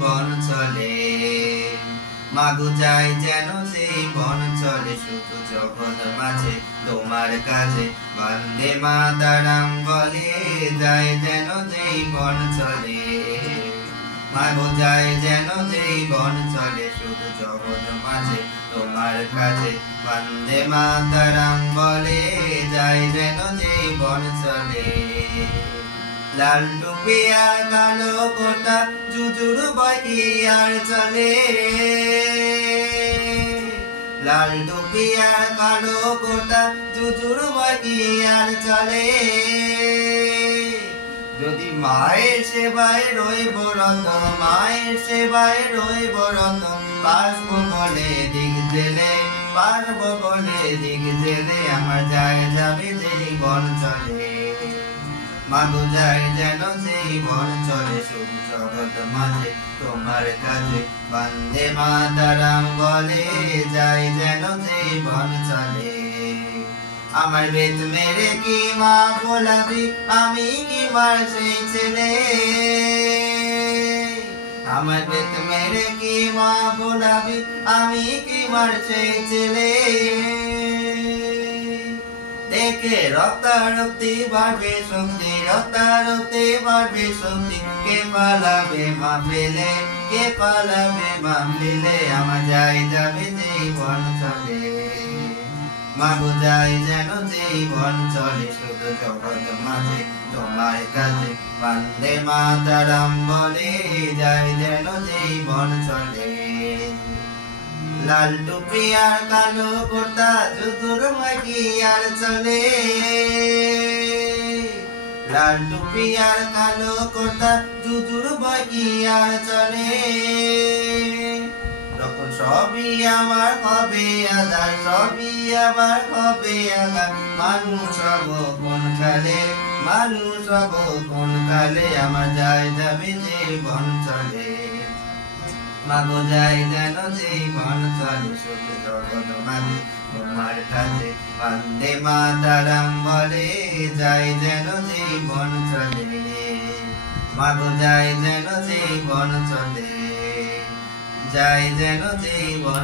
জীবন চলে মাগো চাই যেন জীবন চলে শুধু জগৎ মাঝে তোমার কাছে বন্দে মাতরম বলে যায় যেন জীবন চলে মাগো চাই যেন জীবন চলে শুধু জগৎ মাঝে তোমার কাছে বন্দে মাতরম বলে যায় যেন জীবন চলে লাল টুপি আর কালো কোটা জুজুর বাকি আর চলে লাল টুপি আর কালো কোটা জুজুর বাকি আর চলে যদি মায়ের সেবায় রইব রত মায়ের সেবায় রইব রত পারবো বলে দিক জেলে পারবো বলে দিক জেলে আমার যায় যাবে জীবন চলে মাগো যাই যেন জীবন চলে শুধু জগৎ মাঝে তোমার কাছে বন্দে মাতরম বলে যাই যেন জীবন চলে আমার বেদ মেরে কি মা বলাবি আমি কি মার সেই ছেলে আমার বেদ মেরে কি মা বলাবি আমি কি মার সেই ছেলে দেখে রক্তারক্তি বাড়বে শক্তি রক্তারক্তি বাড়বে শক্তি কে পালাবে মা ফেলে কে পালাবে মা ফেলে আমার যাই যাবে জীবন চলে মাগো যাই যেন জীবন চলে শুধু জগৎ মাঝে তোমার কাছে বন্দে মাতরম বলে যাই যেন জীবন চলে লাল টুপি আর কালো কোটা জুজুর বাকি আর চলে লাল টুপি আর কালো কোটা জুজুর বাকি আর চলে তখন সবই আমার হবে আধার সবই আমার হবে আধার মানুষ হব কোন কালে মানুষ হব কোন কালে আমার যাই যাবে জীবন চলে মাগো যাই যেন জীবন চলে শুধু জগৎ মাঝে তোমার কাছে বন্দে মাতরম বলে যাই যেন জীবন চলে মাগো যাই যেন জীবন চলে যাই যেন জীবন